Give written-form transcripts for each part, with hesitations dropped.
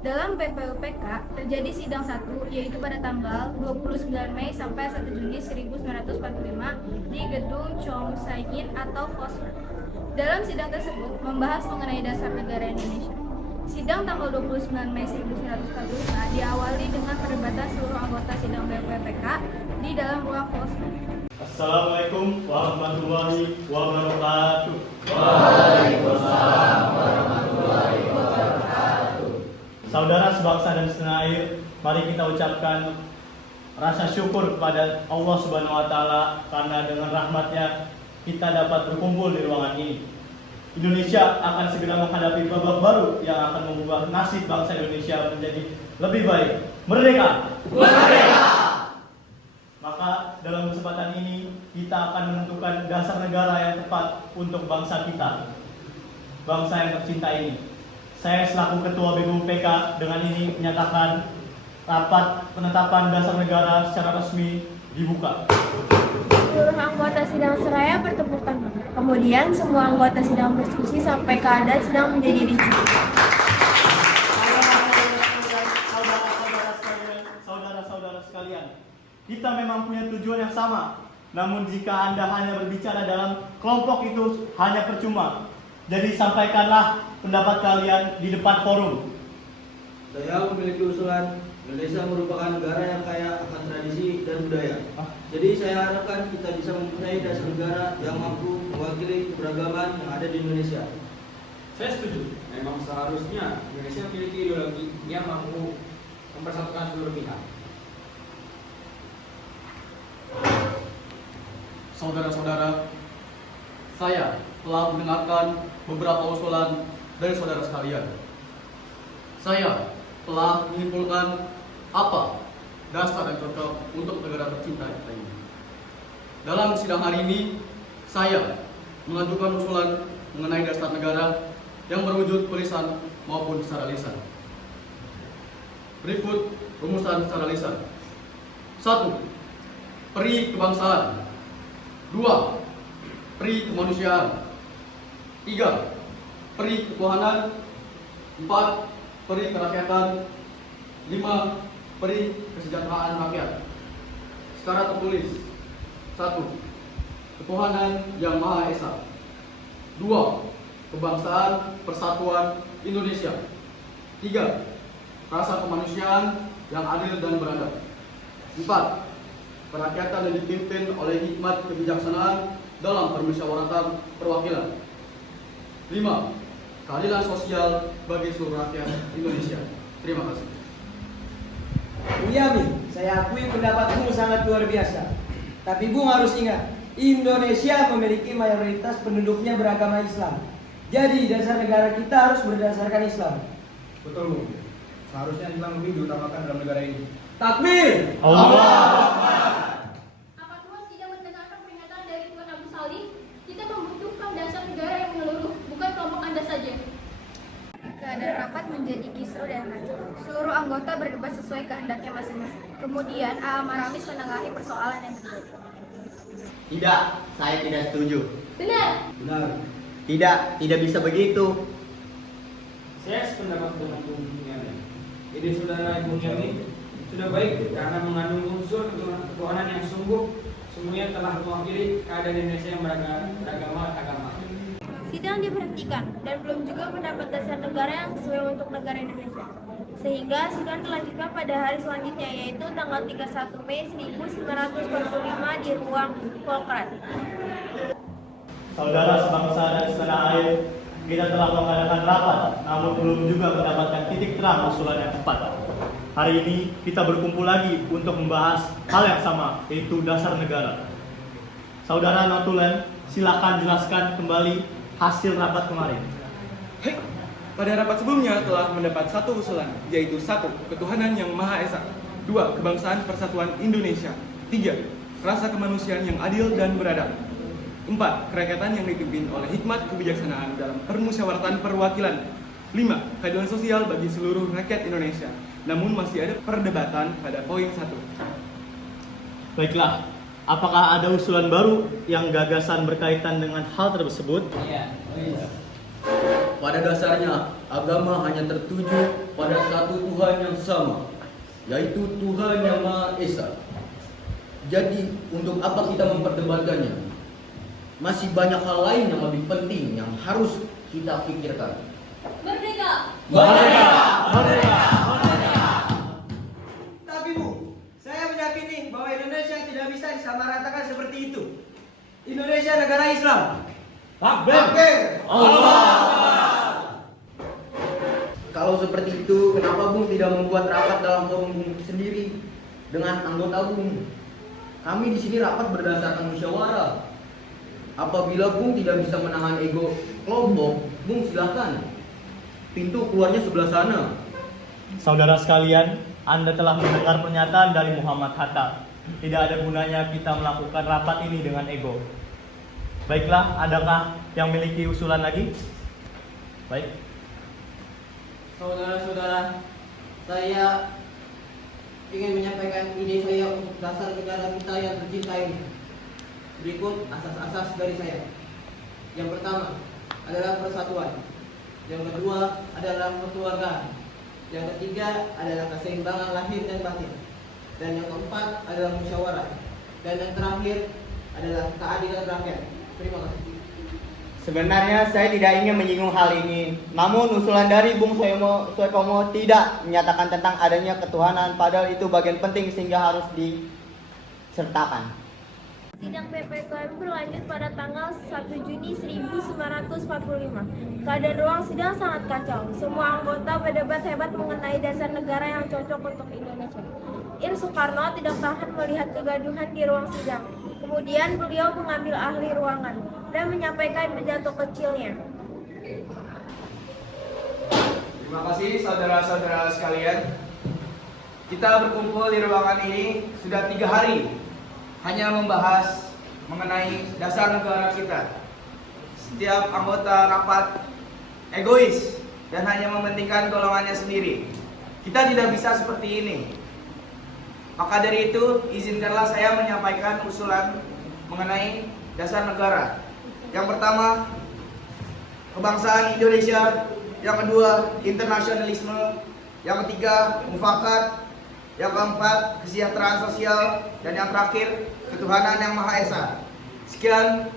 Dalam PPUPK terjadi sidang 1 yaitu pada tanggal 29 Mei sampai 1 Juni 1945 di Gedung Chong Sai Kin atau Fosford. Dalam sidang tersebut membahas mengenai dasar negara Indonesia. Sidang tanggal 29 Mei 1945 diawali dengan perdebatan seluruh anggota sidang PPUPK di dalam ruang Fosford. Assalamualaikum warahmatullahi wabarakatuh. Waalaikumsalam warahmatullahi wabarakatuh. Saudara sebangsa dan setanah air, mari kita ucapkan rasa syukur kepada Allah Subhanahu wa taala karena dengan rahmat-Nya kita dapat berkumpul di ruangan ini. Indonesia akan segera menghadapi babak baru yang akan mengubah nasib bangsa Indonesia menjadi lebih baik. Merdeka! Merdeka! Maka dalam kesempatan ini kita akan menentukan dasar negara yang tepat untuk bangsa kita, bangsa yang tercinta ini. Saya selaku Ketua BPUPK dengan ini menyatakan rapat penetapan dasar negara secara resmi dibuka. Seluruh anggota sidang seraya bertepuk tangan. Kemudian semua anggota sidang berdiskusi sampai keadaan sedang menjadi ricuh. Saudara-saudara sekalian, kita memang punya tujuan yang sama. Namun jika Anda hanya berbicara dalam kelompok itu hanya percuma. Jadi sampaikanlah pendapat kalian di depan forum. Saya memiliki usulan. Indonesia merupakan negara yang kaya akan tradisi dan budaya. Jadi saya harapkan kita bisa mempunyai dasar negara yang mampu mewakili keberagaman yang ada di Indonesia. Saya setuju. Memang seharusnya Indonesia memiliki ideologi yang mampu mempersatukan seluruh pihak. Saudara-saudara, saya telah mendengarkan beberapa usulan dari saudara sekalian. Saya telah menyimpulkan apa dasar yang cocok untuk negara tercinta kita ini. Dalam sidang hari ini, saya mengajukan usulan mengenai dasar negara yang berwujud tulisan maupun secara lisan. Berikut rumusan secara lisan. 1. Peri kebangsaan. 2. Peri kemanusiaan. 3. Peri ketuhanan. 4. Peri kerakyatan. 5. Peri kesejahteraan rakyat. Secara tertulis. 1. Ketuhanan yang Maha Esa. 2. Kebangsaan Persatuan Indonesia. 3. Rasa kemanusiaan yang adil dan beradab. 4. Kerakyatan yang dipimpin oleh hikmat kebijaksanaan dalam permusyawaratan perwakilan. 5. Keadilan sosial bagi seluruh rakyat Indonesia. Terima kasih. Bung Yamin, saya akui pendapat Bung sangat luar biasa. Tapi Bung harus ingat, Indonesia memiliki mayoritas penduduknya beragama Islam. Jadi dasar negara kita harus berdasarkan Islam. Betul, Bu. Seharusnya Islam lebih diutamakan dalam negara ini. Takbir! Apa Tuhan tidak mendengarkan pernyataan dari Tuan Abu Salih? Kita membutuhkan dasar negara yang menyeluruh, bukan kelompok Anda saja. Keadaan rapat menjadi kisruh dan kacau. Seluruh anggota berdebat sesuai kehendaknya masing-masing. Kemudian A. Maramis menengahi persoalan yang terjadi. Tidak, saya tidak setuju. Benar. Benar. Tidak bisa begitu. Saya sependapat dengan Bung Yamin. Ide saudara Bung Yamin sudah baik karena mengandung unsur ketuhanan yang sungguh semuanya telah mewakili keadaan Indonesia yang beragama agama. Sidang diberhentikan dan belum juga mendapat dasar negara yang sesuai untuk negara Indonesia. Sehingga sidang dilanjutkan pada hari selanjutnya yaitu tanggal 31 Mei 1945 di ruang Volkrat. Saudara sebangsa dan setanah air, kita telah mengadakan rapat, namun belum juga mendapatkan titik terang usulan yang tepat. Hari ini kita berkumpul lagi untuk membahas hal yang sama, yaitu dasar negara. Saudara Notulen, silakan jelaskan kembali hasil rapat kemarin. Pada rapat sebelumnya telah mendapat satu usulan, yaitu 1. Ketuhanan yang Maha Esa. 2. Kebangsaan Persatuan Indonesia. 3. Rasa kemanusiaan yang adil dan beradab. 4. Kerakyatan yang dipimpin oleh hikmat kebijaksanaan dalam permusyawaratan perwakilan. 5. Keadilan sosial bagi seluruh rakyat Indonesia. Namun masih ada perdebatan pada poin 1. Baiklah, apakah ada usulan baru yang gagasan berkaitan dengan hal tersebut? Iya. pada dasarnya agama hanya tertuju pada satu Tuhan yang sama, yaitu Tuhan yang Maha Esa. Jadi untuk apa kita memperdebatkannya? Masih banyak hal lain yang lebih penting yang harus kita pikirkan. Merdeka! Merdeka! Merdeka! Merdeka! Tapi Bu, saya meyakini bahwa Indonesia tidak bisa disamaratakan seperti itu. Indonesia negara Islam. Takbir! Kalau seperti itu, kenapa Bung tidak membuat rapat dalam forum Bung sendiri dengan anggota Bung? Kami di sini rapat berdasarkan musyawarah. Apabila Bung tidak bisa menahan ego kelompok, Bung silakan. Pintu keluarnya sebelah sana. Saudara sekalian, Anda telah mendengar pernyataan dari Muhammad Hatta. Tidak ada gunanya kita melakukan rapat ini dengan ego. Baiklah, adakah yang memiliki usulan lagi? Baik. Saudara-saudara, saya ingin menyampaikan ide saya untuk dasar negara kita yang tercinta ini. Berikut asas-asas dari saya. Yang pertama adalah persatuan. Yang kedua adalah kekeluargaan. Yang ketiga adalah keseimbangan lahir dan batin. Dan yang keempat adalah musyawarah. Dan yang terakhir adalah keadilan rakyat. Terima kasih. Sebenarnya saya tidak ingin menyinggung hal ini. Namun usulan dari Bung Suekomo tidak menyatakan tentang adanya ketuhanan, padahal itu bagian penting sehingga harus disertakan. Sidang PPKM berlanjut pada tanggal 1 Juni 1945. Keadaan ruang sidang sangat kacau. Semua anggota berdebat hebat mengenai dasar negara yang cocok untuk Indonesia. Ir Soekarno tidak tahan melihat kegaduhan di ruang sidang. Kemudian beliau mengambil ahli ruangan dan menyampaikan pidato kecilnya. Terima kasih saudara-saudara sekalian. Kita berkumpul di ruangan ini sudah 3 hari hanya membahas mengenai dasar negara kita. Setiap anggota rapat egois dan hanya mementingkan golongannya sendiri. Kita tidak bisa seperti ini. Maka dari itu, izinkanlah saya menyampaikan usulan mengenai dasar negara. Yang pertama, kebangsaan Indonesia. Yang kedua, internasionalisme. Yang ketiga, mufakat. Yang keempat, kesejahteraan sosial. Dan yang terakhir, ketuhanan yang Maha Esa. Sekian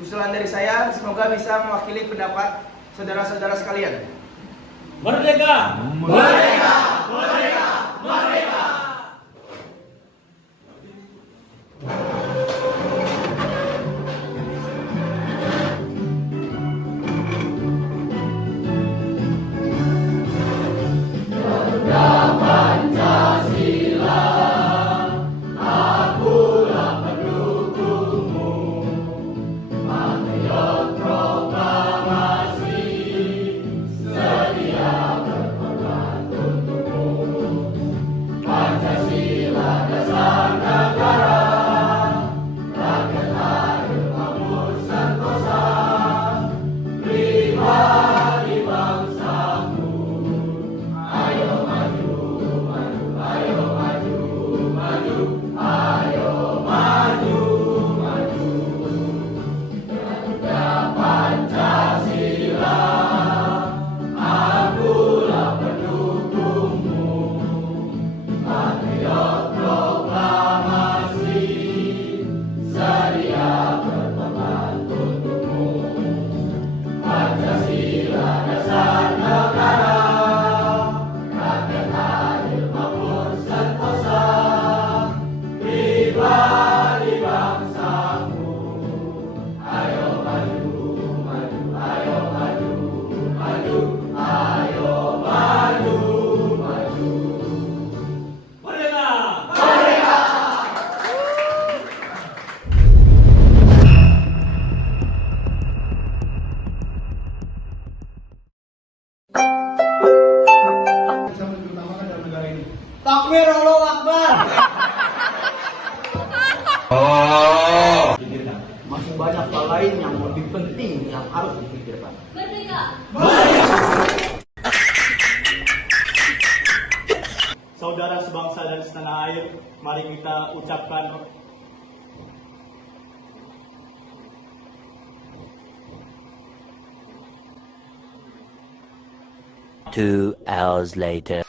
usulan dari saya, semoga bisa mewakili pendapat saudara-saudara sekalian. Merdeka! Merdeka! Merdeka! Merdeka! Takbir, Allahu Akbar. Masih banyak hal lain yang lebih penting yang harus dipikirkan. Merdeka! Saudara sebangsa dan setanah air, mari kita ucapkan 2 hours later.